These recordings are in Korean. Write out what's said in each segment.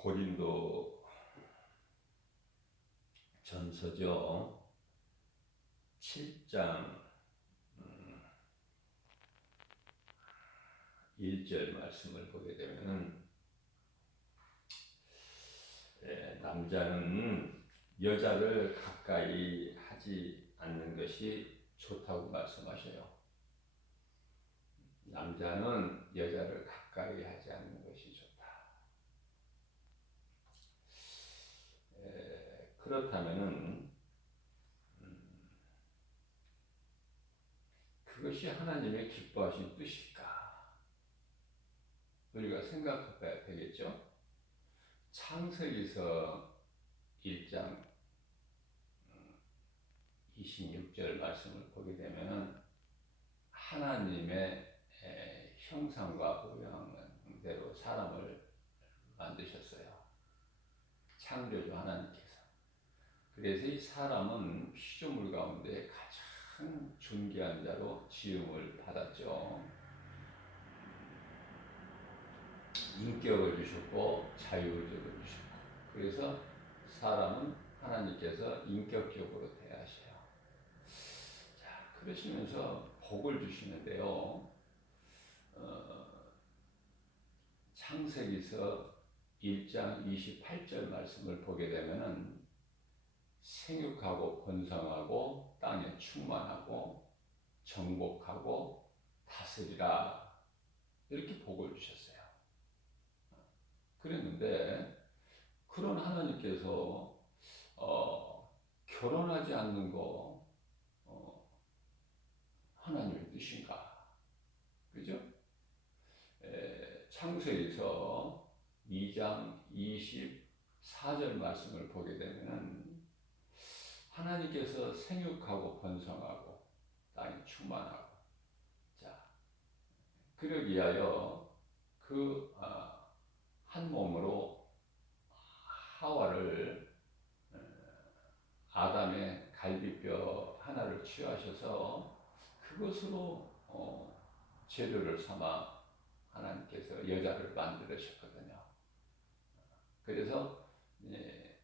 고린도 전서죠. 7장 1절 말씀을 보게 되면은 남자는 여자를 가까이 하지 않는 것이 좋다고 말씀하셔요. 남자는 여자를 가까이 하지 않는 것이 좋다. 그렇다면은 그것이 하나님의 기뻐하신 뜻일까? 우리가 생각해 봐야 되겠죠? 창세기서 1장 26절 말씀을 보게 되면 하나님의 형상과 모양대로 사람을 만드셨어요. 창조주 하나님께서. 그래서 이 사람은 피조물 가운데 가장 존귀한 자로 지음을 받았죠. 인격을 주셨고 자유의지를 주셨고, 그래서 사람은 하나님께서 인격적으로 대하셔요. 자, 그러시면서 복을 주시는데요. 창세기서 1장 28절 말씀을 보게 되면은 생육하고 번성하고 땅에 충만하고 정복하고 다스리라, 이렇게 복을 주셨어요. 그랬는데 그런 하나님께서 결혼하지 않는 거 하나님의 뜻인가? 그죠? 창세기서 2장 24절 말씀을 보게 되면은 하나님께서 생육하고 번성하고 땅이 충만하고, 자, 그러기 위하여 그 한 몸으로 하와를 아담의 갈비뼈 하나를 취하셔서 그것으로 재료를 삼아 하나님께서 여자를 만들으셨거든요. 그래서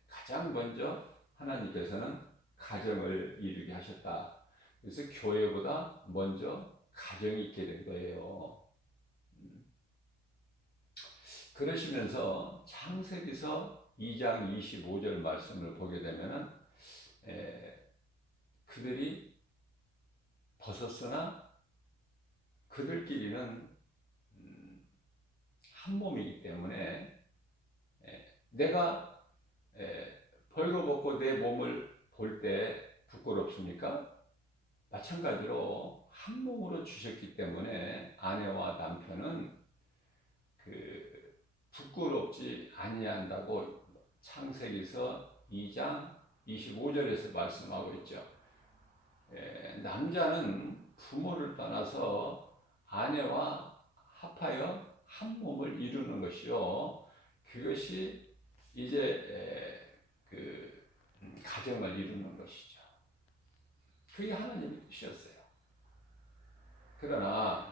가장 먼저 하나님께서는 가정을 이루게 하셨다. 그래서 교회보다 먼저 가정이 있게 된 거예요. 그러시면서 창세기서 2장 25절 말씀을 보게 되면은 그들이 벗었으나 그들끼리는 한 몸이기 때문에 내가 벌거벗고 내 몸을 볼 때 부끄럽습니까? 마찬가지로 한 몸으로 주셨기 때문에 아내와 남편은 부끄럽지 아니한다고 창세기서 2장 25절에서 말씀하고 있죠. 남자는 부모를 떠나서 아내와 합하여 한 몸을 이루는 것이요, 그것이 이제 가정을 이루는 것이죠. 그게 하나님의 뜻이었어요. 그러나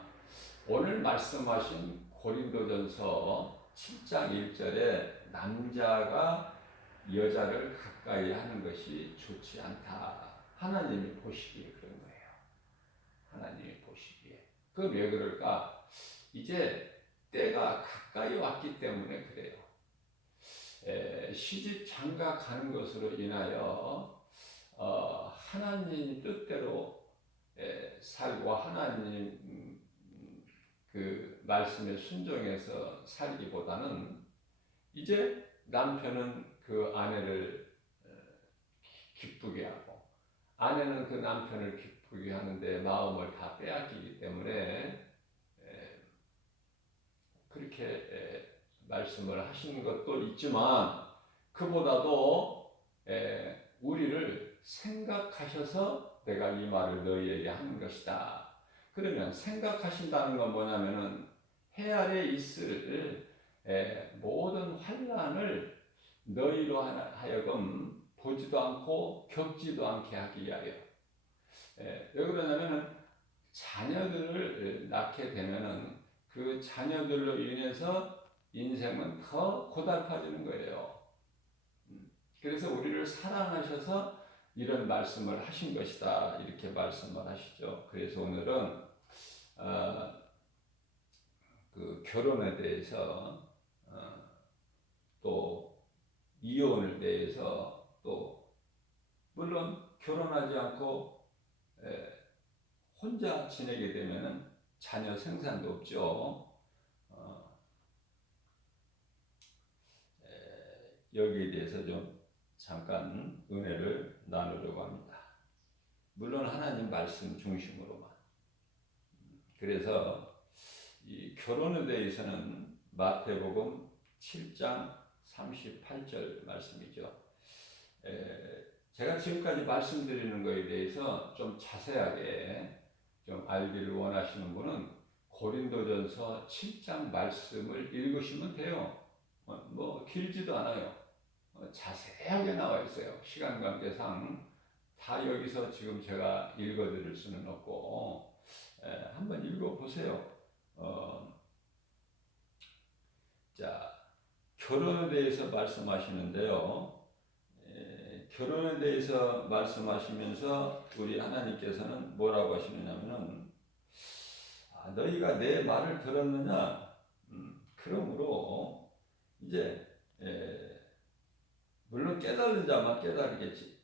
오늘 말씀하신 고린도전서 7장 1절에 남자가 여자를 가까이 하는 것이 좋지 않다, 하나님이 보시기에 그런 거예요. 하나님이 보시기에. 그럼 왜 그럴까? 이제 때가 가까이 왔기 때문에 그래요. 시집 장가 가는 것으로 인하여 하나님 뜻대로 살고 하나님 그 말씀에 순종해서 살기보다는 이제 남편은 그 아내를 기쁘게 하고 아내는 그 남편을 기쁘게 하는데 마음을 다 빼앗기기 때문에 그렇게 말씀을 하시는 것도 있지만, 그보다도 우리를 생각하셔서 내가 이 말을 너희에게 하는 것이다. 그러면 생각하신다는 건 뭐냐면은 해 아래 있을 모든 환난을 너희로 하여금 보지도 않고 겪지도 않게 하기 위하여. 왜 그러냐면은 자녀들을 낳게 되면은 그 자녀들로 인해서 인생은 더 고달파지는 거예요. 그래서 우리를 사랑하셔서 이런 말씀을 하신 것이다, 이렇게 말씀을 하시죠. 그래서 오늘은 그 결혼에 대해서 또 이혼에 대해서 또 물론 결혼하지 않고 혼자 지내게 되면은 자녀 생산도 없죠. 여기에 대해서 좀 잠깐 은혜를 나누려고 합니다. 물론 하나님 말씀 중심으로만. 그래서 이 결혼에 대해서는 마태복음 7장 38절 말씀이죠. 제가 지금까지 말씀드리는 것에 대해서 좀 자세하게 좀 알기를 원하시는 분은 고린도전서 7장 말씀을 읽으시면 돼요. 뭐 길지도 않아요. 자세하게 나와 있어요. 시간 관계상 다 여기서 지금 제가 읽어드릴 수는 없고 한번 읽어보세요. 자, 결혼에 대해서 말씀하시는데요. 결혼에 대해서 말씀하시면서 우리 하나님께서는 뭐라고 하시느냐면은 너희가 내 말을 들었느냐? 그러므로 이제 물론 깨달은 자만 깨달으겠지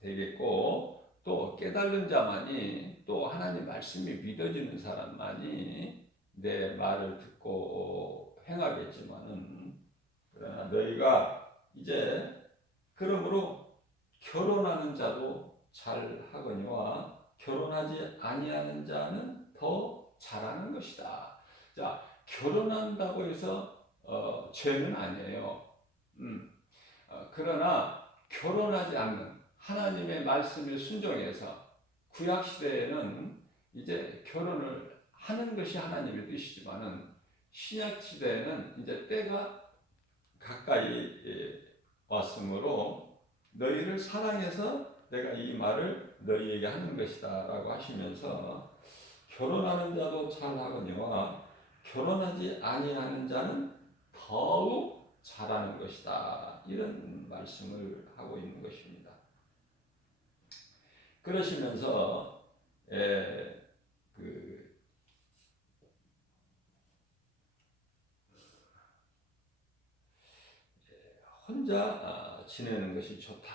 되겠고 또 깨달은 자만이 또 하나님 말씀이 믿어지는 사람만이 내 말을 듣고 행하겠지만은 그러나 너희가 이제 그러므로 결혼하는 자도 잘 하거니와 결혼하지 아니하는 자는 더 잘하는 것이다. 자, 결혼한다고 해서 죄는 아니에요. 그러나 결혼하지 않는 하나님의 말씀에 순종해서 구약 시대에는 이제 결혼을 하는 것이 하나님의 뜻이지만은 신약 시대에는 이제 때가 가까이 왔으므로 너희를 사랑해서 내가 이 말을 너희에게 하는 것이다 라고 하시면서 결혼하는 자도 잘하거니와 결혼하지 아니하는 자는 더욱 잘하는 것이다, 이런 말씀을 하고 있는 것입니다. 그러시면서 혼자 지내는 것이 좋다.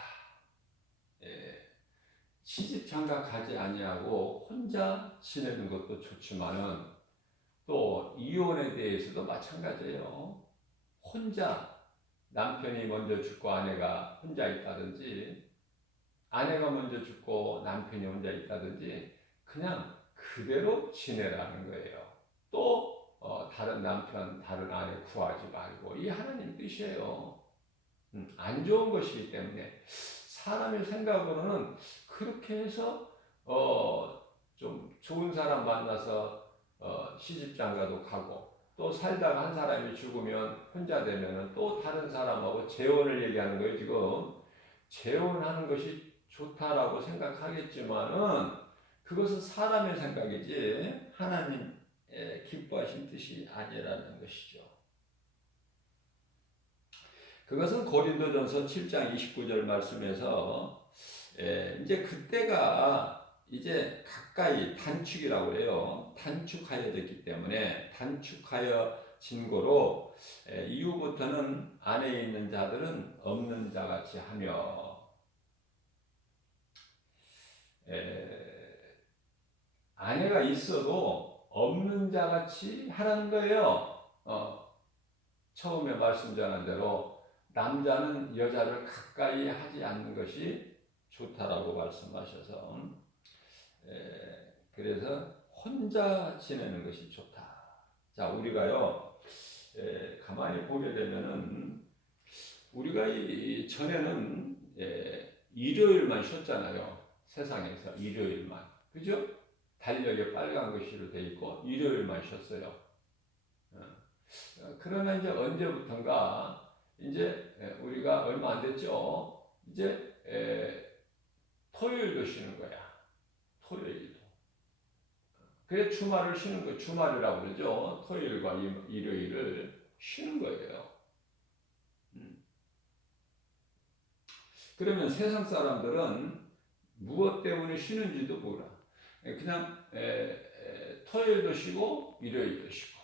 시집 장가 가지 아니하고 혼자 지내는 것도 좋지만은 또 이혼에 대해서도 마찬가지예요. 혼자 남편이 먼저 죽고 아내가 혼자 있다든지 아내가 먼저 죽고 남편이 혼자 있다든지 그냥 그대로 지내라는 거예요. 또 다른 남편, 다른 아내 구하지 말고, 이 하나님 뜻이에요. 안 좋은 것이기 때문에 사람의 생각으로는 그렇게 해서 좀 좋은 사람 만나서 시집장가도 가고 또 살다가 한 사람이 죽으면 혼자 되면은 또 다른 사람하고 재혼을 얘기하는 거예요. 지금 재혼하는 것이 좋다라고 생각하겠지만은 그것은 사람의 생각이지 하나님의 기뻐하신 뜻이 아니라는 것이죠. 그것은 고린도전서 7장 29절 말씀에서 이제 그때가 이제 가까이 단축이라고 해요. 단축하여졌기 때문에 단축하여진 거로 이후부터는 안에 있는 자들은 없는 자같이 하며 아내가 있어도 없는 자같이 하라는 거예요. 처음에 말씀 전한 대로 남자는 여자를 가까이 하지 않는 것이 좋다라고 말씀하셔서 그래서 혼자 지내는 것이 좋다. 자, 우리가요 가만히 보게 되면은 우리가 이 전에는 일요일만 쉬었잖아요. 세상에서 일요일만, 그죠? 달력에 빨간 글씨로 돼 있고 일요일만 쉬었어요. 그러나 이제 언제부턴가 이제 우리가 얼마 안 됐죠. 이제 토요일도 쉬는 거야. 토요일도. 그래 주말을 쉬는 거예요. 주말이라고 그러죠. 토요일과 일요일을 쉬는 거예요. 그러면 세상 사람들은 무엇 때문에 쉬는지도 몰라. 그냥 토요일도 쉬고 일요일도 쉬고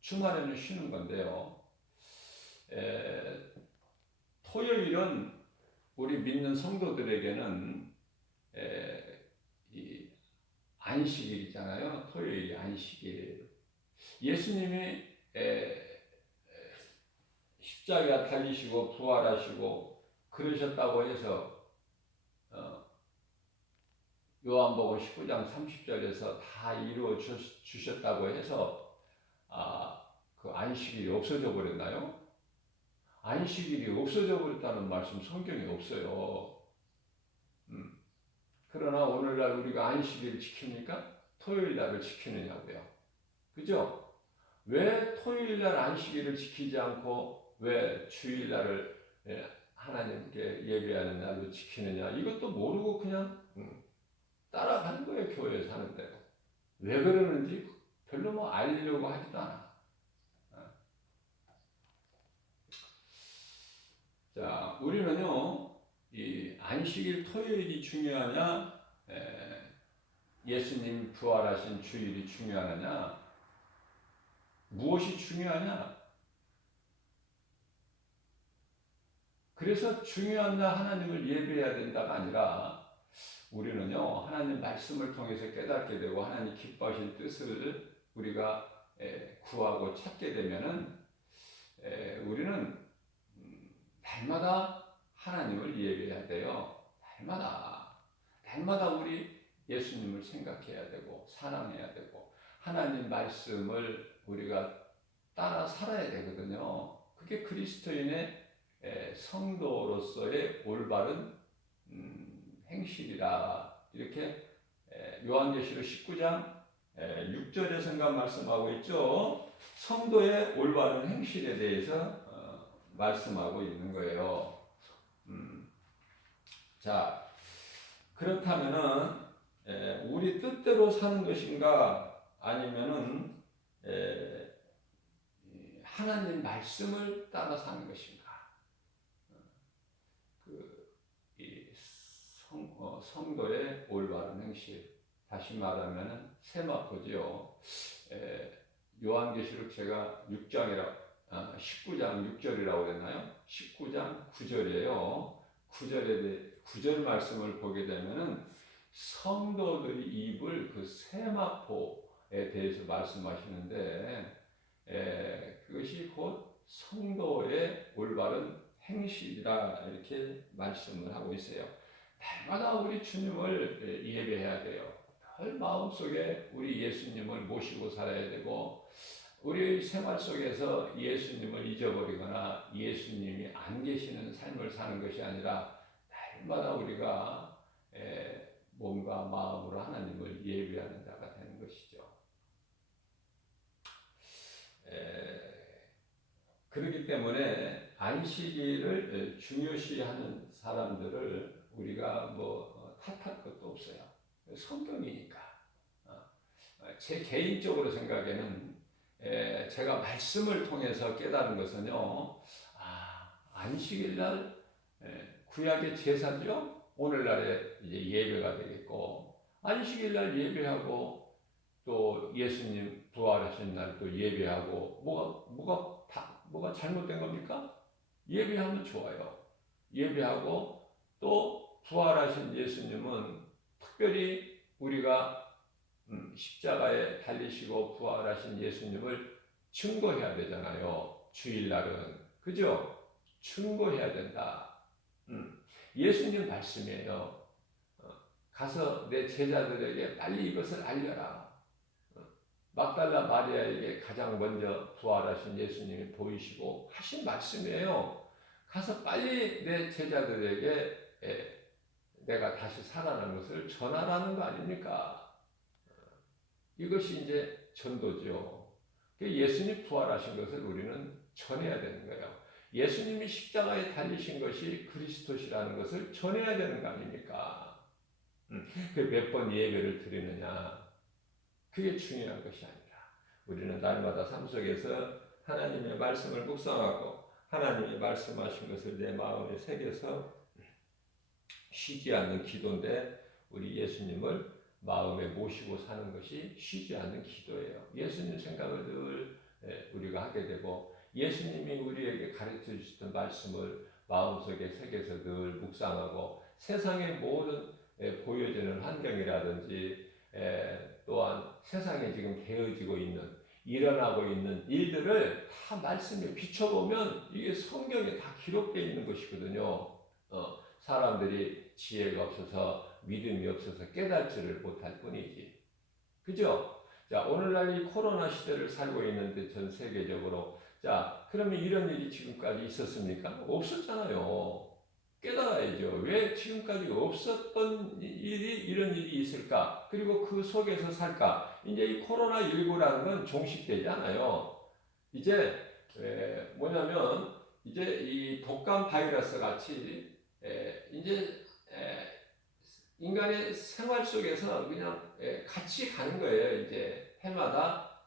주말에는 쉬는 건데요. 토요일은 우리 믿는 성도들에게는 이 안식일이잖아요. 토요일이 안식일. 예수님이 십자가 달리시고 부활하시고 그러셨다고 해서 요한복음 19장 30절에서 다 이루어 주셨다고 해서 그 안식일이 없어져 버렸나요? 안식일이 없어져 버렸다는 말씀 성경에 없어요. 그러나 오늘날 우리가 안식일을 지킵니까? 토요일 날을 지키느냐고요. 그죠? 왜 토요일 날 안식일을 지키지 않고 왜 주일 날을 하나님께 예배하는 날로 지키느냐? 이것도 모르고 그냥 따라가는 거예요. 교회에 사는 대로. 왜 그러는지 별로 뭐 알려고 하지도 않아. 자, 우리는요, 이 안식일 토요일이 중요하냐, 예수님 부활하신 주일이 중요하냐, 무엇이 중요하냐? 그래서 중요한 날 하나님을 예배해야 된다가 아니라 우리는요, 하나님 말씀을 통해서 깨닫게 되고 하나님 기뻐하신 뜻을 우리가 구하고 찾게 되면은 우리는 날마다 하나님을 예배해야 돼요. 날마다 우리 예수님을 생각해야 되고 사랑해야 되고 하나님 말씀을 우리가 따라 살아야 되거든요. 그게 그리스도인의 성도로서의 올바른 행실이라 이렇게 요한계시록 19장 6절에선가 말씀하고 있죠. 성도의 올바른 행실에 대해서 말씀하고 있는 거예요. 자, 그렇다면은 우리 뜻대로 사는 것인가 아니면은 하나님 말씀을 따라 사는 것인가? 성도의 올바른 행실, 다시 말하면 세마포지요. 요한계시록 제가 19장 6절이라고 그랬나요? 19장 9절이에요. 9절 말씀을 보게 되면은 성도들이 입을 그 세마포에 대해서 말씀하시는데 그것이 곧 성도의 올바른 행실이라 이렇게 말씀을 하고 있어요. 날마다 우리 주님을 예배해야 돼요. 늘 마음속에 우리 예수님을 모시고 살아야 되고 우리 생활 속에서 예수님을 잊어버리거나 예수님이 안 계시는 삶을 사는 것이 아니라 날마다 우리가 몸과 마음으로 하나님을 예배하는 자가 되는 것이죠. 그렇기 때문에 안식일을 중요시하는 사람들을 우리가 뭐 탓할 것도 없어요. 성경이니까. 제 개인적으로 생각에는 제가 말씀을 통해서 깨달은 것은요, 안식일날 구약의 제사죠. 오늘날의 이제 예배가 되겠고, 안식일날 예배하고 또 예수님 부활하신 날 또 예배하고 뭐가 잘못된 겁니까? 예배하면 좋아요. 예배하고 또 부활하신 예수님은 특별히 우리가 십자가에 달리시고 부활하신 예수님을 증거해야 되잖아요. 주일날은. 그죠? 증거해야 된다. 예수님 말씀이에요. 가서 내 제자들에게 빨리 이것을 알려라. 막달라 마리아에게 가장 먼저 부활하신 예수님이 보이시고 하신 말씀이에요. 가서 빨리 내 제자들에게 내가 다시 살아난 것을 전하라는 거 아닙니까? 이것이 이제 전도죠. 예수님 부활하신 것을 우리는 전해야 되는 거예요. 예수님이 십자가에 달리신 것이 그리스도시라는 것을 전해야 되는 거 아닙니까? 그 몇 번 예배를 드리느냐, 그게 중요한 것이 아니라 우리는 날마다 삶 속에서 하나님의 말씀을 묵상하고 하나님이 말씀하신 것을 내 마음에 새겨서 쉬지 않는 기도인데, 우리 예수님을 마음에 모시고 사는 것이 쉬지 않는 기도예요. 예수님 생각을 늘 우리가 하게 되고, 예수님이 우리에게 가르쳐 주셨던 말씀을 마음속에 새겨서 늘 묵상하고, 세상의 모든 보여지는 환경이라든지 또한 세상에 지금 되어지고 있는, 일어나고 있는 일들을 다 말씀에 비춰보면 이게 성경에 다 기록되어 있는 것이거든요. 사람들이 지혜가 없어서, 믿음이 없어서 깨닫지를 못할 뿐이지. 그죠? 자, 오늘날 이 코로나 시대를 살고 있는데 전 세계적으로, 자, 그러면 이런 일이 지금까지 있었습니까? 없었잖아요. 깨달아야죠. 왜 지금까지 없었던 일이, 이런 일이 있을까? 그리고 그 속에서 살까? 이제 이 코로나19라는 건 종식되지 않아요. 이제 뭐냐면, 이제 이 독감 바이러스 같이 이제 인간의 생활 속에서 그냥 같이 가는 거예요. 이제 해마다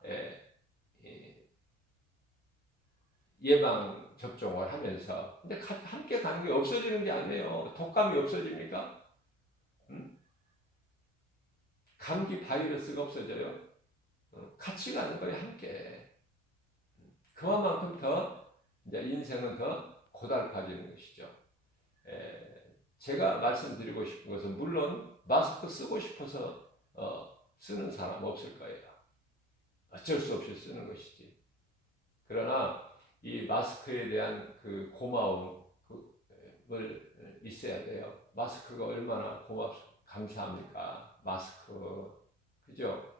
예방 접종을 하면서. 근데 함께 가는 게 없어지는 게 아니에요. 독감이 없어집니까? 감기 바이러스가 없어져요. 같이 가는 거예요, 함께. 그만큼 더 이제 인생은 더 고달파지는 것이죠. 제가 말씀드리고 싶은 것은, 물론 마스크 쓰고 싶어서 쓰는 사람 없을 거예요. 어쩔 수 없이 쓰는 것이지. 그러나 이 마스크에 대한 그 고마움을 있어야 돼요. 마스크가 얼마나 감사합니까? 마스크, 그죠?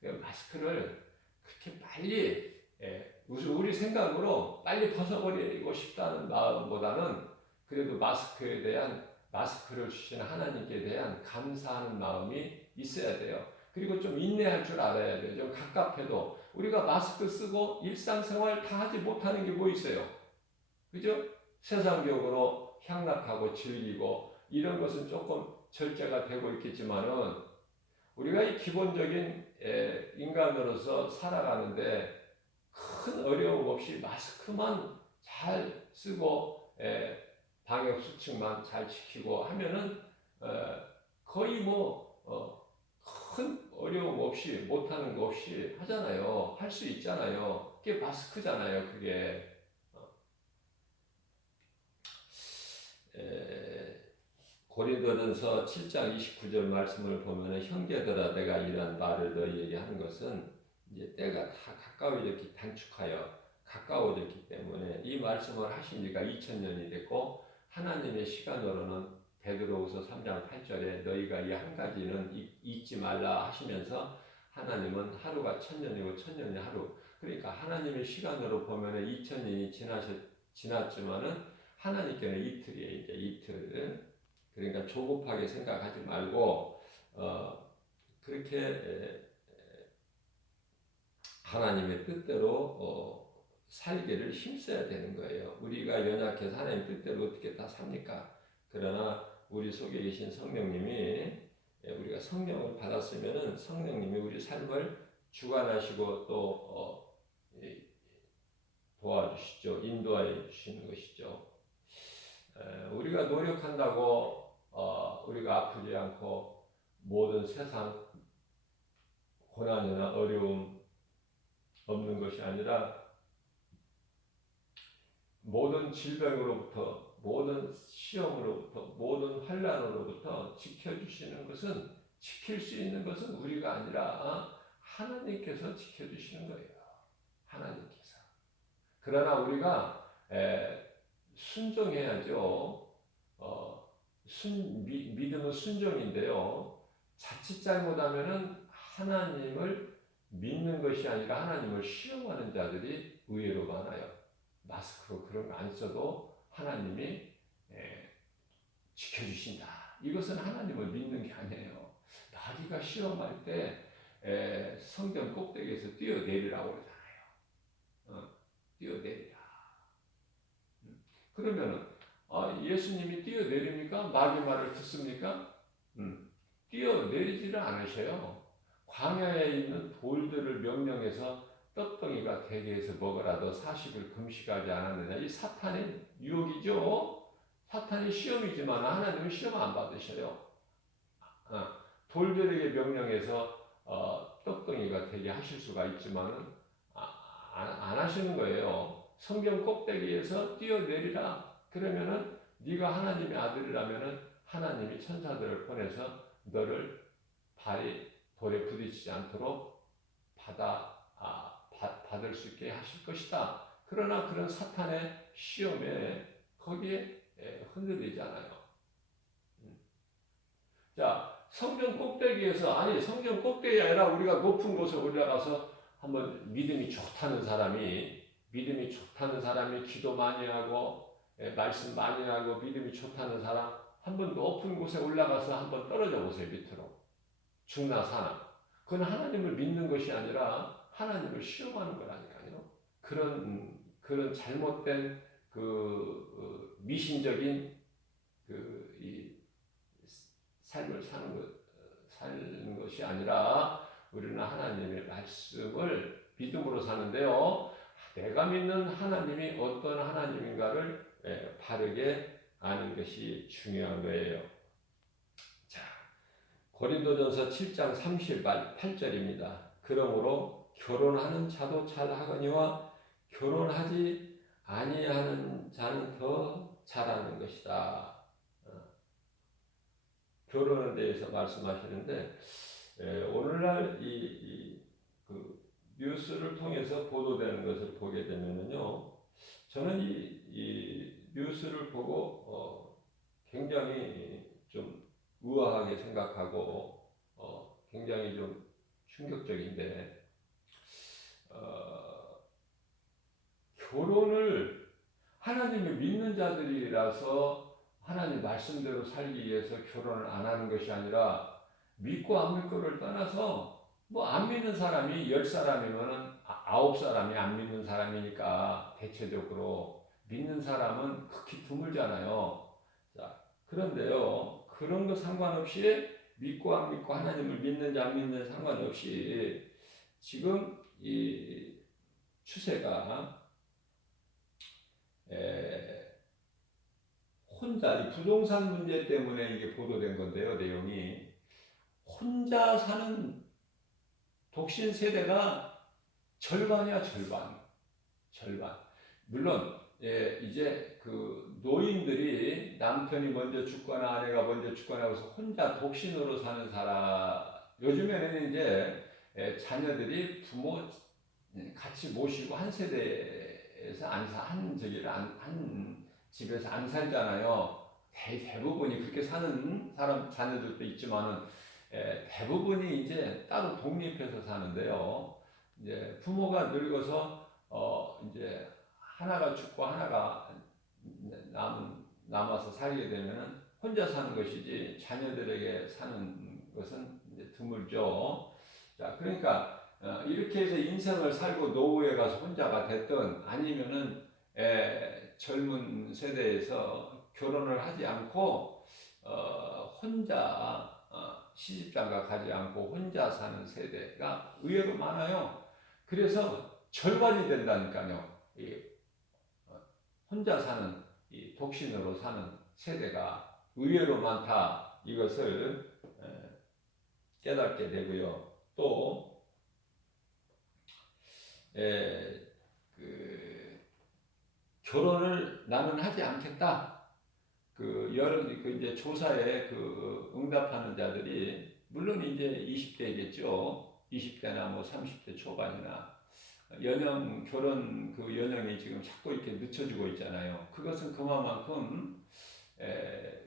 마스크를 그렇게 빨리, 우리 생각으로 빨리 벗어버리고 싶다는 마음보다는, 그래도 마스크를 주신 하나님께 대한 감사하는 마음이 있어야 돼요. 그리고 좀 인내할 줄 알아야 돼요. 좀 갑갑해도 우리가 마스크 쓰고 일상생활 다 하지 못하는 게 뭐 있어요? 그죠? 세상적으로 향락하고 즐기고 이런 것은 조금 절제가 되고 있겠지만은, 우리가 이 기본적인 인간으로서 살아가는데 큰 어려움 없이 마스크만 잘 쓰고 방역 수칙만 잘 지키고 하면은 거의 큰 어려움 없이, 못하는 거 없이 하잖아요. 할 수 있잖아요. 그게 마스크잖아요. 그게. 고린도전서 7장 29절 말씀을 보면, 형제들아 내가 이러한 말을 너희에게 하는 것은 이제 때가 다 가까워졌기, 단축하여 가까워졌기 때문에, 이 말씀을 하신 지가 2000년이 됐고, 하나님의 시간으로는 베드로후서 3장 8절에 너희가 이 한 가지는 잊지 말라 하시면서, 하나님은 하루가 1000년이고 1000년이 하루. 그러니까 하나님의 시간으로 보면 2000년이 지났지만은 하나님께는 이틀이에요. 이제 이틀. 그러니까 조급하게 생각하지 말고 그렇게 하나님의 뜻대로 살기를 힘써야 되는 거예요. 우리가 연약해서 하나님 뜻대로 어떻게 다 삽니까? 그러나 우리 속에 계신 성령님이, 우리가 성령을 받았으면은 성령님이 우리 삶을 주관하시고 또 도와주시죠. 인도해 주시는 것이죠. 우리가 노력한다고 우리가 아프지 않고 모든 세상 고난이나 어려움 없는 것이 아니라, 모든 질병으로부터, 모든 시험으로부터, 모든 환난으로부터 지켜주시는 것은, 지킬 수 있는 것은 우리가 아니라 하나님께서 지켜주시는 거예요. 하나님께서. 그러나 우리가 순종해야죠. 믿음은 순종인데요. 자칫 잘못하면은 하나님을 믿는 것이 아니라 하나님을 시험하는 자들이 의외로 많아요. 마스크로 그런 거 안 써도 하나님이 지켜주신다. 이것은 하나님을 믿는 게 아니에요. 나귀가 시험할 때 성전 꼭대기에서 뛰어내리라고 그러잖아요. 뛰어내리라. 그러면은 예수님이 뛰어내립니까? 마귀 말을 듣습니까? 뛰어내리지를 않으셔요. 광야에 있는 돌들을 명령해서 떡덩이가 되게 해서 먹으라도 40일 금식하지 않았느냐. 이 사탄의 유혹이죠. 사탄의 시험이지만 하나님은 시험 안 받으셔요. 돌들에게 명령해서 떡덩이가 되게 하실 수가 있지만은 안 하시는 거예요. 성경 꼭대기에서 뛰어내리라. 그러면은 네가 하나님의 아들이라면은 하나님이 천사들을 보내서 너를 발이 돌에 부딪히지 않도록 받을 수 있게 하실 것이다. 그러나 그런 사탄의 시험에 거기에 흔들리지 않아요. 자, 성경 꼭대기에서, 아니 성경 꼭대기가 아니라 우리가 높은 곳에 올라가서 한번 믿음이 좋다는 사람이 기도 많이 하고 말씀 많이 하고 믿음이 좋다는 사람 한번 높은 곳에 올라가서 한번 떨어져 보세요. 밑으로. 죽나 사나. 그건 하나님을 믿는 것이 아니라 하나님을 시험하는 거라니까요. 그런 잘못된 미신적인 이 삶을 사는 것이 아니라 우리는 하나님의 말씀을 믿음으로 사는데요. 내가 믿는 하나님이 어떤 하나님인가를 바르게 아는 것이 중요한 거예요. 자, 고린도전서 7장 38절입니다. 그러므로 결혼하는 자도 잘하거니와 결혼하지 아니하는 자는 더 잘하는 것이다. 결혼에 대해서 말씀하시는데 오늘날 그 뉴스를 통해서 보도되는 것을 보게 되면요, 저는 이 뉴스를 보고 굉장히 좀 우아하게 생각하고 굉장히 좀 충격적인데 결혼을 하나님을 믿는 자들이라서 하나님 말씀대로 살기 위해서 결혼을 안 하는 것이 아니라 믿고 안 믿고를 떠나서 뭐 안 믿는 사람이 10사람이면은 9사람이 안 믿는 사람이니까 대체적으로 믿는 사람은 극히 드물잖아요. 자, 그런데요, 그런 거 상관없이 믿고 안 믿고 하나님을 믿는지 안 믿는지 상관없이 지금 이 추세가 혼자 이 부동산 문제 때문에 이게 보도된 건데요. 내용이 혼자 사는 독신 세대가 절반이야. 절반. 물론 이제 그 노인들이 남편이 먼저 죽거나 아내가 먼저 죽거나 해서 혼자 독신으로 사는 사람, 요즘에는 이제 자녀들이 부모 같이 모시고 한 세대에서 한 집에서 안 살잖아요. 대부분이 그렇게 사는 사람 자녀들도 있지만은 대부분이 이제 따로 독립해서 사는데요. 이제 부모가 늙어서 이제 하나가 죽고 하나가 남아서 살게 되면은 혼자 사는 것이지 자녀들에게 사는 것은 이제 드물죠. 자, 그러니까 이렇게 해서 인생을 살고 노후에 가서 혼자가 됐든 아니면은 젊은 세대에서 결혼을 하지 않고 혼자 시집장가 가지 않고 혼자 사는 세대가 의외로 많아요. 그래서 절반이 된다니까요. 혼자 사는 독신으로 사는 세대가 의외로 많다. 이것을 깨닫게 되고요. 또 결혼을 나는 하지 않겠다. 이제 조사에 응답하는 자들이 물론 이제 20대겠죠. 20대나 뭐 30대 초반이나 결혼 연령이 지금 자꾸 이렇게 늦춰지고 있잖아요. 그것은 그만큼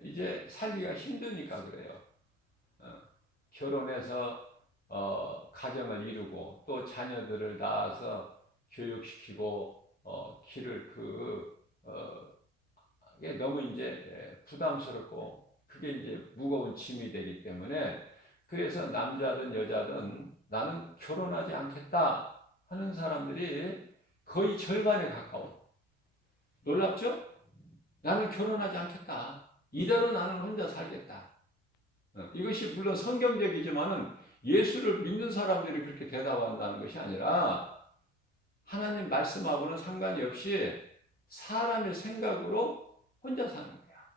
이제 살기가 힘드니까 그래요. 결혼해서 가정을 이루고 또 자녀들을 낳아서 교육시키고 길을 이게 너무 이제 부담스럽고 그게 이제 무거운 짐이 되기 때문에 그래서 남자든 여자든 나는 결혼하지 않겠다 하는 사람들이 거의 절반에 가까워. 놀랍죠? 나는 결혼하지 않겠다. 이대로 나는 혼자 살겠다. 이것이 물론 성경적이지만은 예수를 믿는 사람들이 그렇게 대답한다는 것이 아니라 하나님 말씀하고는 상관이 없이 사람의 생각으로 혼자 사는 거야.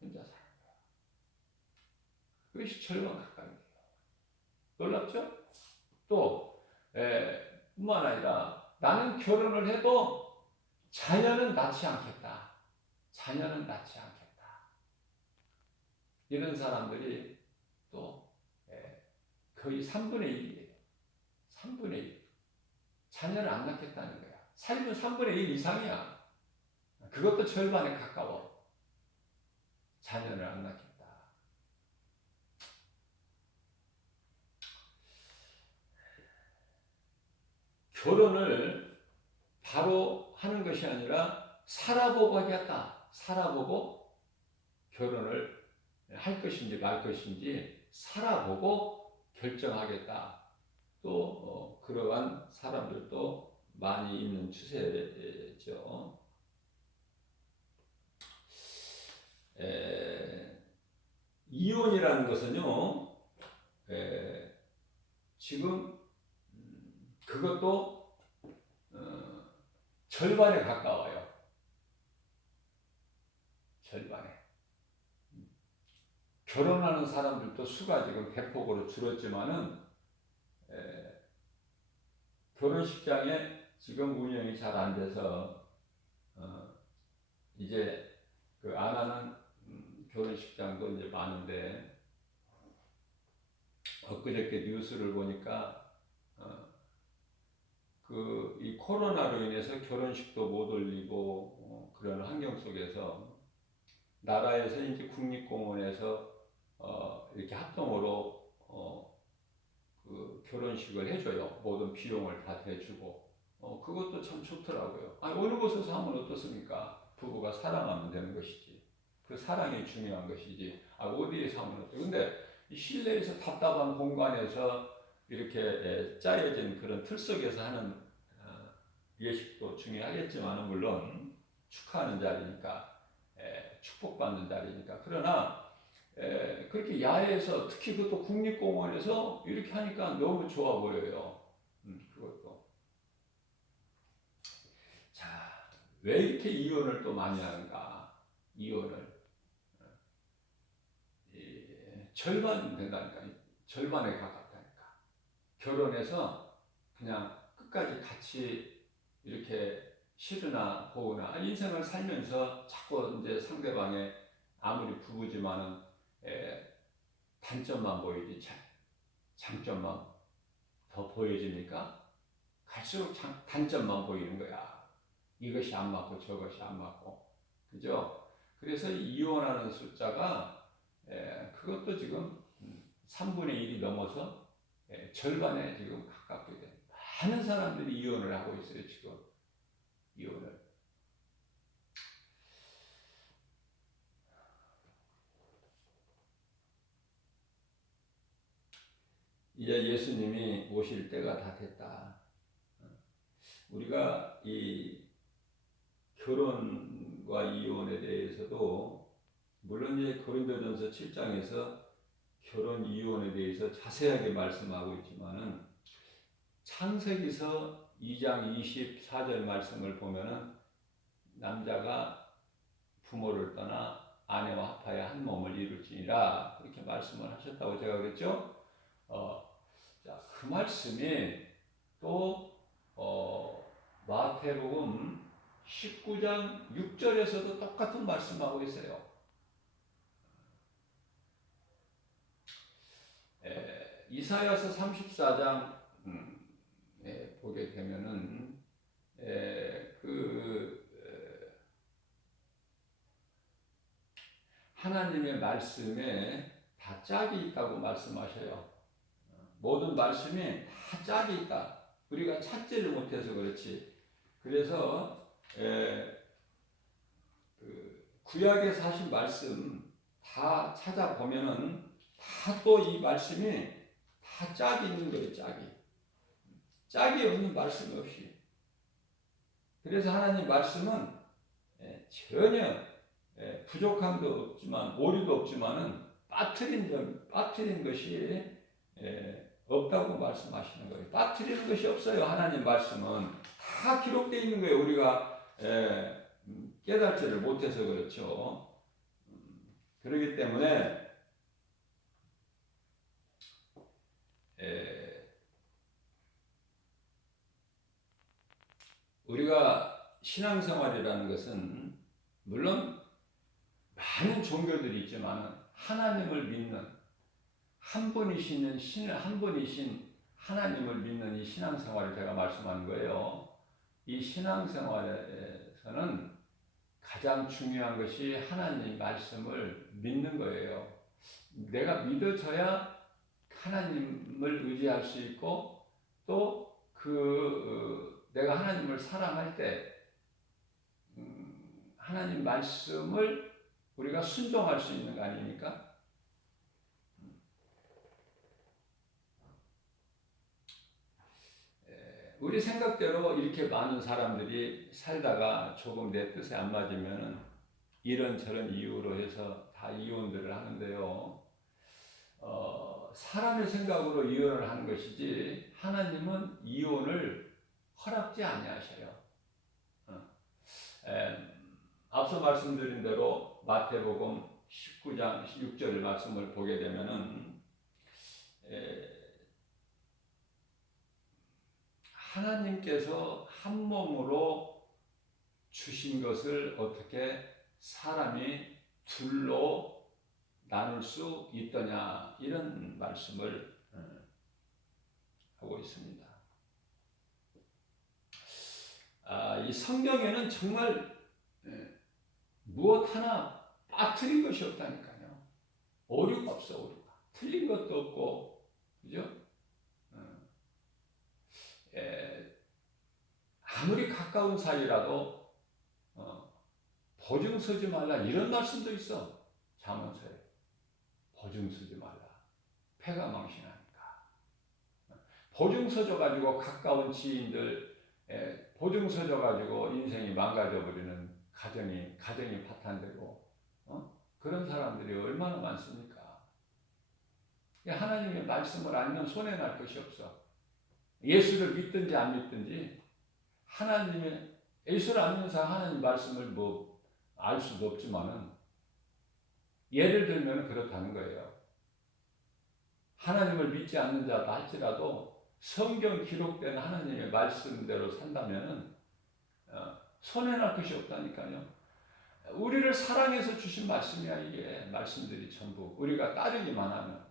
혼자 사는 거야. 그것이 절망 가까이에요. 놀랍죠? 또 뿐만 아니라 나는 결혼을 해도 자녀는 낳지 않겠다. 자녀는 낳지 않겠다. 이런 사람들이 또 거의 3분의 1이에요. 3분의 1. 자녀를 안 낳겠다는 거야. 삶은 3분의 1 이상이야. 그것도 절반에 가까워. 자녀를 안 낳겠다. 결혼을 바로 하는 것이 아니라 살아보고 하겠다. 살아보고 결혼을 할 것인지 말 것인지 살아보고 결정하겠다. 또 그러한 사람들도 많이 있는 추세죠. 이혼이라는 것은요, 지금 그것도 절반에 가까워요. 절반에. 결혼하는 사람들도 수가 지금 대폭으로 줄었지만은 결혼식장에 지금 운영이 잘 안 돼서 이제 그 안 하는 결혼식장도 이제 많은데 엊그저께 뉴스를 보니까 이 코로나로 인해서 결혼식도 못 올리고 그런 환경 속에서 나라에서 이제 국립공원에서 이렇게 합동으로 그 결혼식을 해줘요. 모든 비용을 다 대주고 그것도 참 좋더라고요. 아니, 어느 곳에서 하면 어떻습니까? 부부가 사랑하면 되는 것이지. 그 사랑이 중요한 것이지. 어디에서 하면 어때? 근데 이 실내에서 답답한 공간에서 이렇게 짜여진 그런 틀 속에서 하는 예식도 중요하겠지만 물론 축하하는 자리니까 축복받는 자리니까. 그러나 그렇게 야외에서 특히 그것도 국립공원에서 이렇게 하니까 너무 좋아 보여요. 그것도. 자, 왜 이렇게 이혼을 또 많이 하는가? 이혼을 절반 된다니까. 절반에 가깝다니까. 결혼해서 그냥 끝까지 같이 이렇게 싫으나 고우나 인생을 살면서 자꾸 이제 상대방의 아무리 부부지만은 단점만 보이지 장점만 더 보여집니까? 갈수록 단점만 보이는 거야. 이것이 안 맞고 저것이 안 맞고. 그죠? 그래서 이혼하는 숫자가 그것도 지금 3분의 1이 넘어서 절반에 지금 가깝게 돼. 많은 사람들이 이혼을 하고 있어요, 지금. 이혼을. 이제 예수님이 오실 때가 다 됐다. 우리가 이 결혼과 이혼에 대해서도 물론 이제 고린도전서 7장에서 결혼 이혼에 대해서 자세하게 말씀하고 있지만은 창세기서 2장 24절 말씀을 보면은 남자가 부모를 떠나 아내와 합하여 한 몸을 이룰지니라 그렇게 말씀을 하셨다고 제가 그랬죠. 자, 그 말씀이 또 마태복음 19장 6절에서도 똑같은 말씀하고 있어요. 이사야서 34장 보게 되면은 하나님의 말씀에 다 짝이 있다고 말씀하셔요. 모든 말씀이 다 짝이 있다. 우리가 찾지를 못해서 그렇지. 그래서 구약에서 하신 말씀 다 찾아보면은 다 또 이 말씀이 다 짝이 있는 거예요. 짝이 없는 말씀 없이. 그래서 하나님 말씀은 전혀 부족함도 없지만 오류도 없지만은 빠뜨린 것이 없다고 말씀하시는 거예요. 빠뜨리는 것이 없어요. 하나님 말씀은 다 기록되어 있는 거예요. 우리가 깨닫지를 못해서 그렇죠. 그렇기 때문에 우리가 신앙생활이라는 것은 물론 많은 종교들이 있지만 하나님을 믿는 한 분이신 하나님을 믿는 이 신앙생활을 제가 말씀하는 거예요. 이 신앙생활에서는 가장 중요한 것이 하나님 말씀을 믿는 거예요. 내가 믿어져야 하나님을 의지할 수 있고 또 내가 하나님을 사랑할 때 하나님 말씀을 우리가 순종할 수 있는 거 아닙니까? 우리 생각대로 이렇게 많은 사람들이 살다가 조금 내 뜻에 안 맞으면 이런저런 이유로 해서 다 이혼들을 하는데요. 사람의 생각으로 이혼을 하는 것이지 하나님은 이혼을 허락지 아니하셔요. 앞서 말씀드린 대로 마태복음 19장 6절 말씀을 보게 되면은 하나님께서 한 몸으로 주신 것을 어떻게 사람이 둘로 나눌 수 있더냐 이런 말씀을 하고 있습니다. 이 성경에는 정말 무엇 하나 빠뜨린 것이 없다니까요. 오류가 없어, 오류가. 틀린 것도 없고, 그죠? 아무리 가까운 사이라도 보증 서지 말라 이런 말씀도 있어. 잠언서에 보증 서지 말라. 패가 망신하니까. 보증 서져 가지고 가까운 지인들 보증 서져 가지고 인생이 망가져 버리는 가정이 파탄되고 그런 사람들이 얼마나 많습니까? 하나님의 말씀을 알면 손해 날 것이 없어. 예수를 믿든지 안 믿든지 예수를 안 믿는 사람 하나님 말씀을 알 수도 없지만은 예를 들면 그렇다는 거예요. 하나님을 믿지 않는 자다 할지라도 성경 기록된 하나님의 말씀대로 산다면은 손해 날 것이 없다니까요. 우리를 사랑해서 주신 말씀이야. 이게 말씀들이 전부 우리가 따르기만 하면.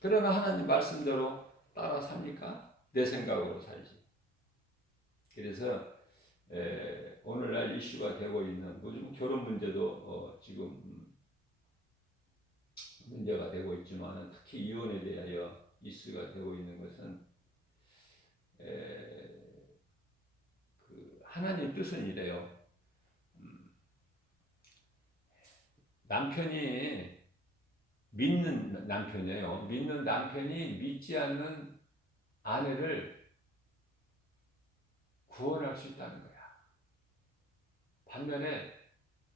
그러나 하나님 말씀대로 따라 삽니까? 내 생각으로 살지. 그래서 오늘날 이슈가 되고 있는 요즘 결혼 문제도 지금 문제가 되고 있지만 특히 이혼에 대하여 이슈가 되고 있는 것은 하나님 뜻은 이래요. 남편이 믿는 남편이에요. 믿는 남편이 믿지 않는 아내를 구원할 수 있다는 거야. 반면에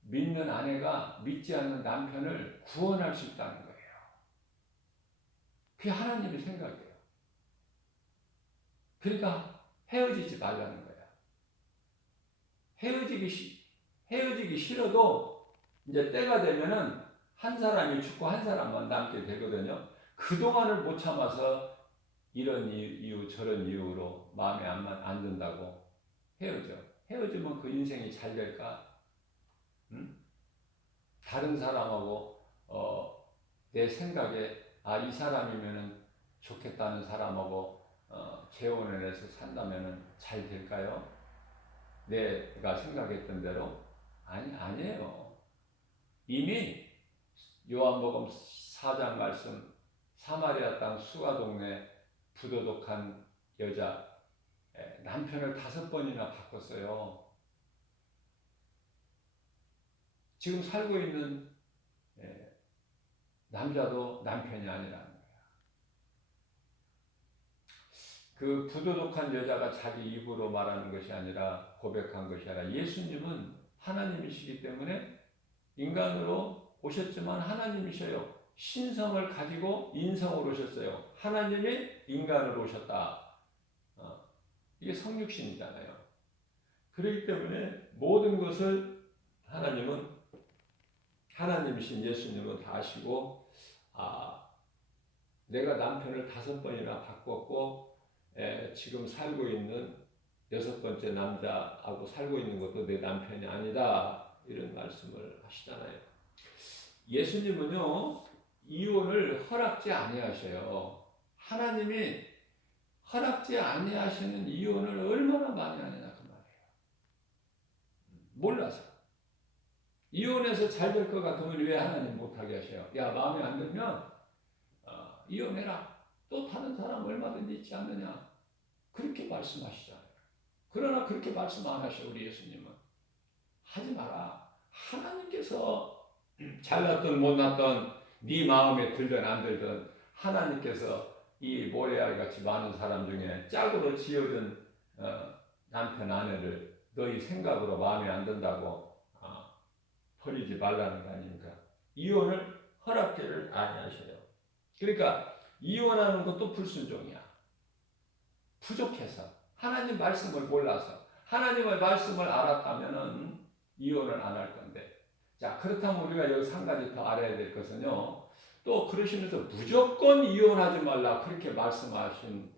믿는 아내가 믿지 않는 남편을 구원할 수 있다는 거예요. 그게 하나님의 생각이에요. 그러니까 헤어지지 말라는 거야. 헤어지기 싫어도 이제 때가 되면은 한 사람이 죽고 한 사람만 남게 되거든요. 그동안을 못 참아서 이런 이유 저런 이유로 마음에 안 든다고 헤어져. 헤어지면 그 인생이 잘 될까? 다른 사람하고 내 생각에 이 사람이면은 좋겠다는 사람하고 재혼을 해서 산다면은 잘 될까요? 내가 생각했던 대로 아니에요. 이미 요한복음 4장 말씀 사마리아 땅 수가 동네 부도덕한 여자 남편을 5번이나 바꿨어요. 지금 살고 있는 남자도 남편이 아니라는 거야. 그 부도덕한 여자가 자기 입으로 말하는 것이 아니라 고백한 것이 아니라 예수님은 하나님이시기 때문에 인간으로 오셨지만 하나님이셔요. 신성을 가지고 인성으로 오셨어요. 하나님이 인간으로 오셨다. 이게 성육신이잖아요. 그렇기 때문에 모든 것을 하나님이신 예수님은 다 아시고, 내가 남편을 5번이나 바꿨고, 지금 살고 있는 6번째 남자하고 살고 있는 것도 내 남편이 아니다. 이런 말씀을 하시잖아요. 예수님은요, 이혼을 허락지 아니하셔요. 하나님이 허락지 아니하시는 이혼을 얼마나 많이 하느냐 그 말이에요. 몰라서. 이혼해서 잘 될 것 같으면 왜 하나님 못하게 하셔요? 야, 마음에 안 들면 이혼해라. 또 다른 사람 얼마든지 있지 않느냐. 그렇게 말씀하시잖아요. 그러나 그렇게 말씀 안 하셔 우리 예수님은. 하지 마라. 하나님께서 잘났든 못났든 네 마음에 들든 안 들든 하나님께서 이 모래알 같이 많은 사람 중에 짝으로 지어준 남편 아내를 너희 생각으로 마음에 안 든다고 버리지 말라는 거 아닙니까? 이혼을 허락지를 아니하셔요. 그러니까 이혼하는 것도 불순종이야. 부족해서 하나님 말씀을 몰라서 하나님의 말씀을 알았다면은 이혼을 안 할 건데. 자, 그렇다면 우리가 여기서 한 가지 더 알아야 될 것은요. 또 그러시면서 무조건 이혼하지 말라 그렇게 말씀하신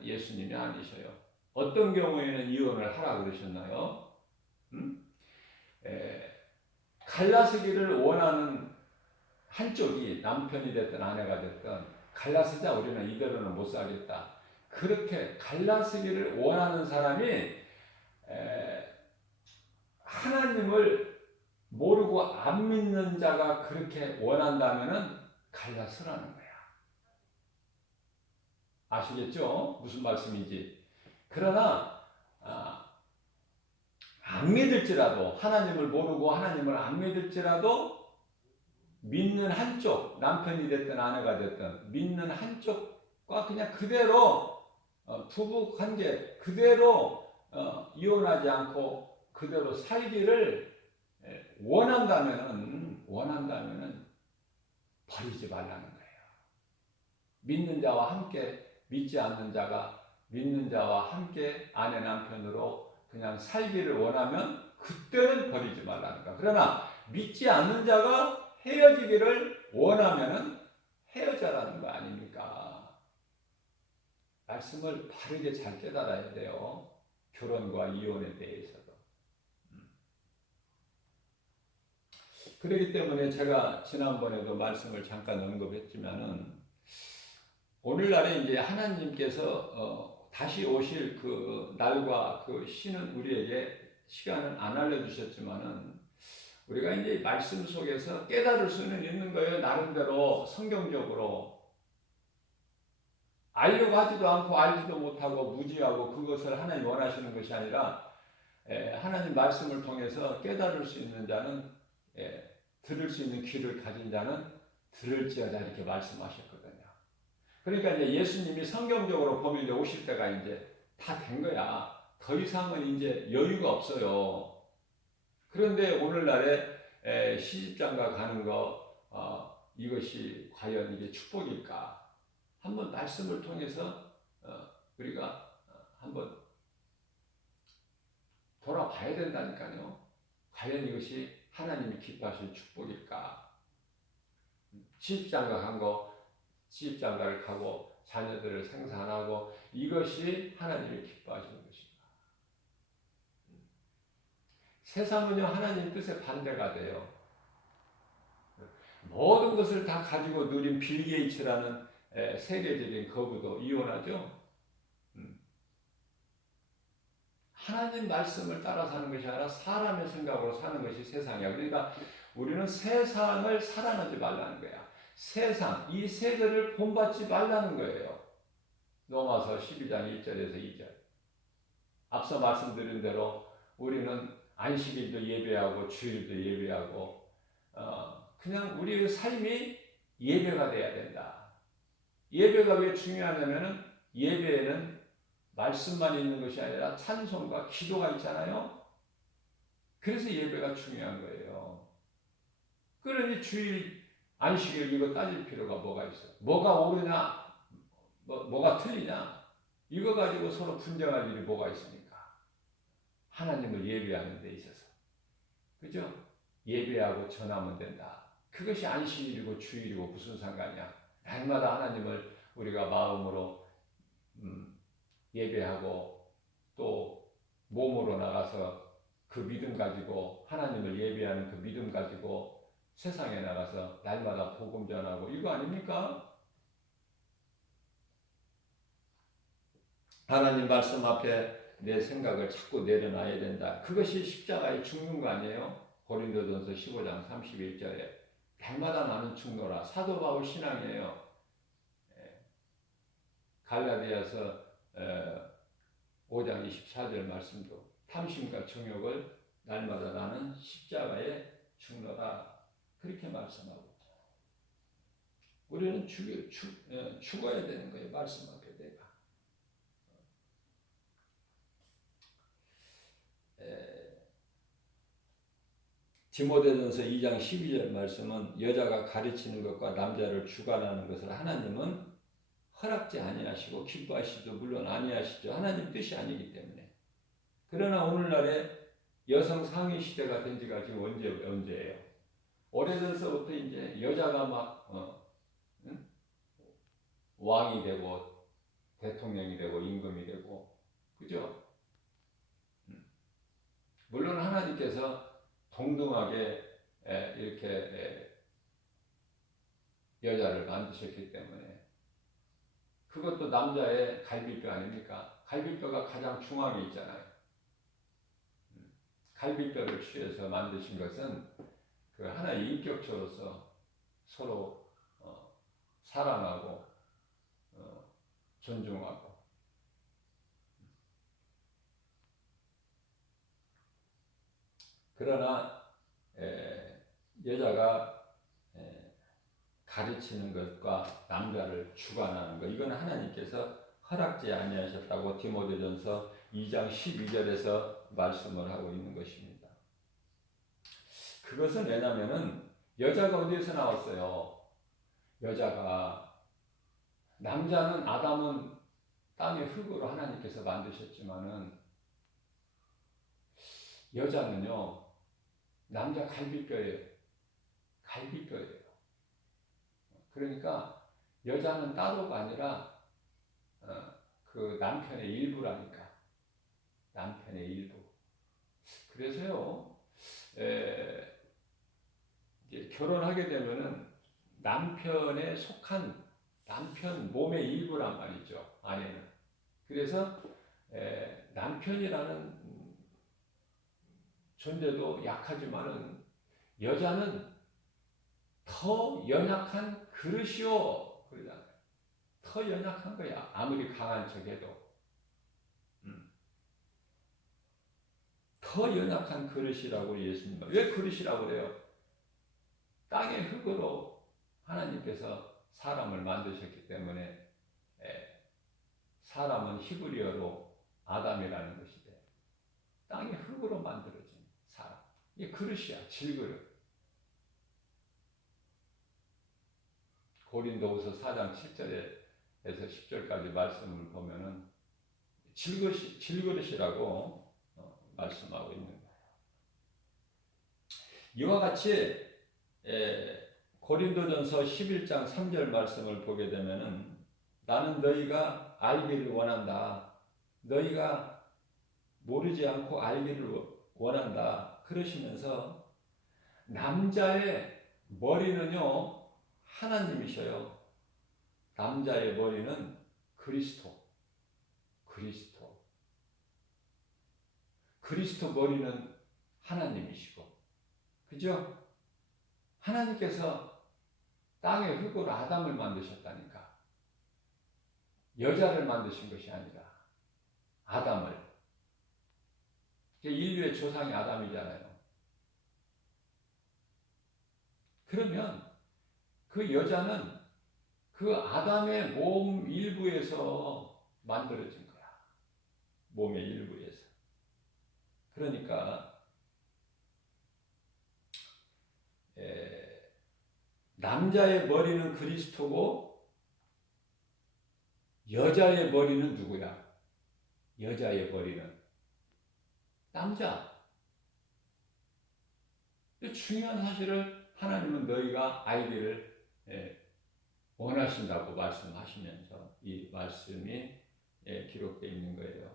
예수님이 아니셔요. 어떤 경우에는 이혼을 하라 그러셨나요? 갈라서기를 원하는 한쪽이 남편이 됐든 아내가 됐든 갈라서자 우리는 이대로는 못 살겠다. 그렇게 갈라서기를 원하는 사람이 하나님을 모르고 안 믿는 자가 그렇게 원한다면은 갈라서라는 거야. 아시겠죠? 무슨 말씀인지. 그러나 안 믿을지라도 하나님을 모르고 하나님을 안 믿을지라도 믿는 한쪽, 남편이 됐든 아내가 됐든 믿는 한쪽과 그냥 그대로 부부 관계 그대로 이혼하지 않고 그대로 살기를 원한다면은 버리지 말라는 거예요. 믿는 자와 함께 믿지 않는 자가 믿는 자와 함께 아내 남편으로 그냥 살기를 원하면 그때는 버리지 말라는 거야. 그러나 믿지 않는 자가 헤어지기를 원하면은 헤어져라는 거 아닙니까? 말씀을 바르게 잘 깨달아야 돼요. 결혼과 이혼에 대해서도. 그렇기 때문에 제가 지난번에도 말씀을 잠깐 언급했지만은 오늘날에 이제 하나님께서 다시 오실 그 날과 그 시는 우리에게 시간을 안 알려주셨지만은 우리가 이제 말씀 속에서 깨달을 수는 있는 거예요. 나름대로 성경적으로 알려고 하지도 않고 알지도 못하고 무지하고 그것을 하나님 원하시는 것이 아니라 하나님 말씀을 통해서 깨달을 수 있는 자는 들을 수 있는 귀를 가진 자는 들을지어다 이렇게 말씀하셨거든요. 그러니까 이제 예수님이 성경적으로 보면 이제 오실 때가 이제 다 된 거야. 더 이상은 이제 여유가 없어요. 그런데 오늘날에 시집장가 가는 거 이것이 과연 이게 축복일까? 한번 말씀을 통해서 우리가 한번 돌아봐야 된다니까요. 과연 이것이 하나님이 기뻐하실 축복일까? 시집장가 간 거, 시집장가를 가고 자녀들을 생산하고 이것이 하나님이 기뻐하시는 것인가? 세상은요 하나님 뜻에 반대가 돼요. 모든 것을 다 가지고 누린 빌 게이츠라는 세계적인 거부도 이혼하죠. 하나님 말씀을 따라 사는 것이 아니라 사람의 생각으로 사는 것이 세상이야. 그러니까 우리는 세상을 사랑하지 말라는 거야. 세상, 이 세계를 본받지 말라는 거예요. 로마서 12장 1절에서 2절. 앞서 말씀드린 대로 우리는 안식일도 예배하고 주일도 예배하고 그냥 우리의 삶이 예배가 돼야 된다. 예배가 왜 중요하냐면은 예배에는 말씀만 있는 것이 아니라 찬송과 기도가 있잖아요. 그래서 예배가 중요한 거예요. 그러니 주일 안식일 이거 따질 필요가 뭐가 있어? 뭐가 옳으냐, 뭐가 틀리냐? 이거 가지고 서로 분쟁할 일이 뭐가 있습니까? 하나님을 예배하는 데 있어서. 그죠? 예배하고 전하면 된다. 그것이 안식일이고 주일이고 무슨 상관이야? 날마다 하나님을 우리가 마음으로 예배하고 또 몸으로 나가서 그 믿음 가지고 하나님을 예배하는 그 믿음 가지고 세상에 나가서 날마다 복음 전하고 이거 아닙니까? 하나님 말씀 앞에 내 생각을 자꾸 내려놔야 된다. 그것이 십자가에 죽는 거 아니에요? 고린도전서 15장 31절에 날마다 나는 죽노라. 사도 바울 신앙이에요. 갈라디아서 5장 24절 말씀도 탐심과 정욕을 날마다 나는 십자가에 죽노라. 그렇게 말씀하고 있죠. 우리는 죽어야 되는 거예요. 말씀 앞에 내가. 디모데전서 2장 12절 말씀은 여자가 가르치는 것과 남자를 주관하는 것을 하나님은 허락지 아니하시고 기뻐하시도 물론 아니하시죠. 하나님 뜻이 아니기 때문에. 그러나 오늘날에 여성 상위 시대가 된 지가 지금 언제예요? 오래전서부터 이제 여자가 막 응? 왕이 되고 대통령이 되고 임금이 되고 그죠? 물론 하나님께서 동등하게 이렇게 여자를 만드셨기 때문에 그것도 남자의 갈비뼈 아닙니까? 갈비뼈가 가장 중앙에 있잖아요. 갈비뼈를 취해서 만드신 것은 그 하나의 인격체로서 서로 사랑하고 존중하고 그러나 여자가 가르치는 것과 남자를 주관하는 것 이건 하나님께서 허락지 아니하셨다고 디모데전서 2장 12절에서 말씀을 하고 있는 것입니다. 그것은 왜냐하면은 여자가 어디에서 나왔어요? 여자가 남자는 아담은 땅의 흙으로 하나님께서 만드셨지만은 여자는요 남자 갈비뼈예요. 갈비뼈예요. 그러니까 여자는 따로가 아니라 그 남편의 일부라니까. 남편의 일부. 그래서요 이제 결혼하게 되면은 남편에 속한 남편 몸의 일부란 말이죠. 아내는. 그래서 남편이라는 존재도 약하지만은 여자는 더 연약한 그릇이요. 그러잖아요. 더 연약한 거야. 아무리 강한 척해도. 더 연약한 그릇이라고 예수님은. 왜 그릇이라고 그래요? 땅의 흙으로 하나님께서 사람을 만드셨기 때문에 사람은 히브리어로 아담이라는 것이 돼. 땅의 흙으로 만들어진 사람. 이게 그릇이야. 질그릇. 고린도후서 4장 7절에서 10절까지 말씀을 보면은 질그릇이라고 말씀하고 있는 거예요. 이와 같이 고린도전서 11장 3절 말씀을 보게 되면은 나는 너희가 알기를 원한다. 너희가 모르지 않고 알기를 원한다. 그러시면서 남자의 머리는요 하나님이셔요. 남자의 머리는 그리스도 머리는 하나님이시고, 그죠? 하나님께서 땅의 흙으로 아담을 만드셨다니까. 여자를 만드신 것이 아니라 아담을. 인류의 조상이 아담이잖아요. 그러면 그 여자는 그 아담의 몸 일부에서 만들어진 거야. 몸의 일부에서. 그러니까 남자의 머리는 그리스도고 여자의 머리는 누구야? 여자의 머리는 남자. 중요한 사실을 하나님은 너희가 알기를 원하신다고 말씀하시면서 이 말씀이 기록되어 있는 거예요.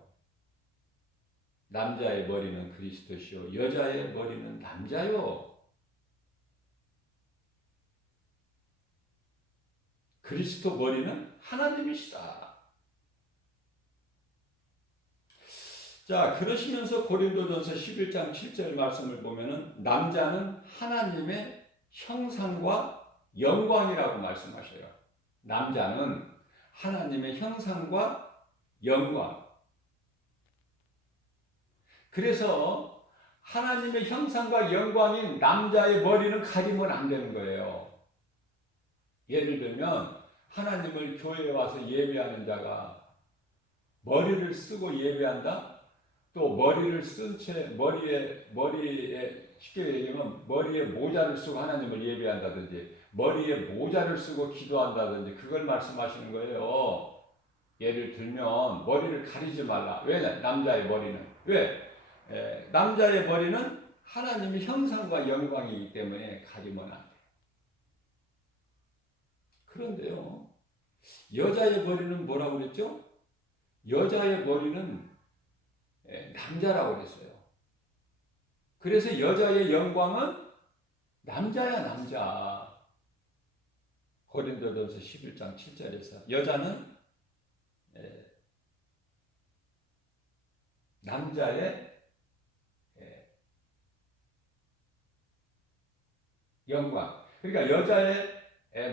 남자의 머리는 그리스도시요 여자의 머리는 남자요. 그리스도 머리는 하나님이시다. 자, 그러시면서 고린도전서 11장 7절 말씀을 보면은 남자는 하나님의 형상과 영광이라고 말씀하셔요. 남자는 하나님의 형상과 영광. 그래서 하나님의 형상과 영광인 남자의 머리는 가리면 안 되는 거예요. 예를 들면 하나님을 교회에 와서 예배하는 자가 머리를 쓰고 예배한다? 또 머리를 쓴 채 머리에 쉽게 얘기하면 머리에 모자를 쓰고 하나님을 예배한다든지 머리에 모자를 쓰고 기도한다든지 그걸 말씀하시는 거예요. 예를 들면 머리를 가리지 말라. 왜? 남자의 머리는. 왜? 남자의 머리는 하나님의 형상과 영광이기 때문에 가리면 안 돼. 그런데요. 여자의 머리는 뭐라고 그랬죠? 여자의 머리는 남자라고 그랬어요. 그래서 여자의 영광은 남자야 남자. 고린도전서 11장 7절에서 여자는 남자의 영광. 그러니까 여자의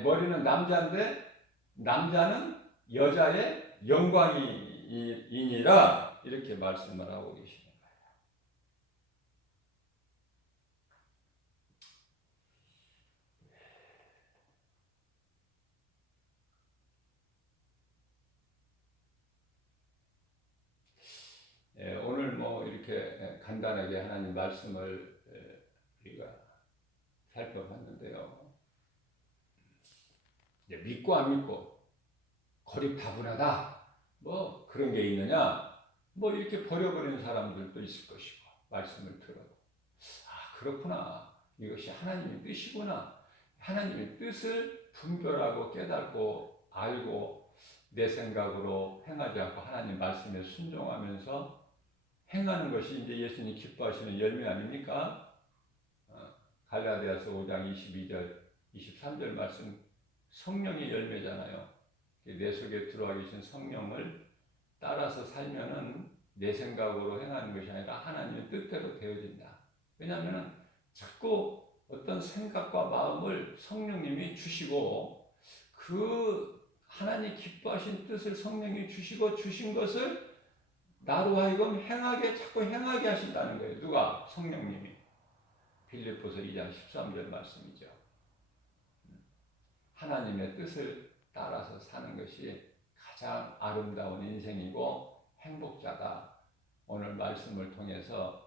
머리는 남자인데 남자는 여자의 영광이니라 이렇게 말씀을 하고 계시는 거예요. 오늘 뭐 이렇게 간단하게 하나님 말씀을 우리가 살펴봤는데요. 믿고 안 믿고 고립다분하다 뭐 그런 게 있느냐? 뭐 이렇게 버려버리는 사람들도 있을 것이고 말씀을 들어도 그렇구나. 이것이 하나님의 뜻이구나. 하나님의 뜻을 분별하고 깨닫고 알고 내 생각으로 행하지 않고 하나님 말씀에 순종하면서 행하는 것이 이제 예수님 기뻐하시는 열매 아닙니까? 갈라디아서 5장 22절, 23절 말씀 성령의 열매잖아요. 내 속에 들어와 계신 성령을 따라서 살면은 내 생각으로 행하는 것이 아니라 하나님의 뜻대로 되어진다. 왜냐하면 자꾸 어떤 생각과 마음을 성령님이 주시고 그 하나님 기뻐하신 뜻을 성령이 주시고 주신 것을 나로 하여금 자꾸 행하게 하신다는 거예요. 누가? 성령님이. 빌립보서 2장 13절 말씀이죠. 하나님의 뜻을 따라서 사는 것이 가장 아름다운 인생이고 행복자다. 오늘 말씀을 통해서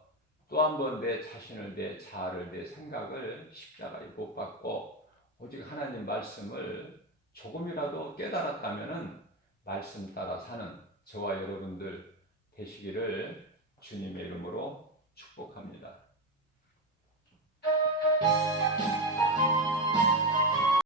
또 한 번 내 자신을, 내 자아를, 내 생각을 십자가에 못 박고 오직 하나님 말씀을 조금이라도 깨달았다면 말씀 따라 사는 저와 여러분들 되시기를 주님의 이름으로 축복합니다.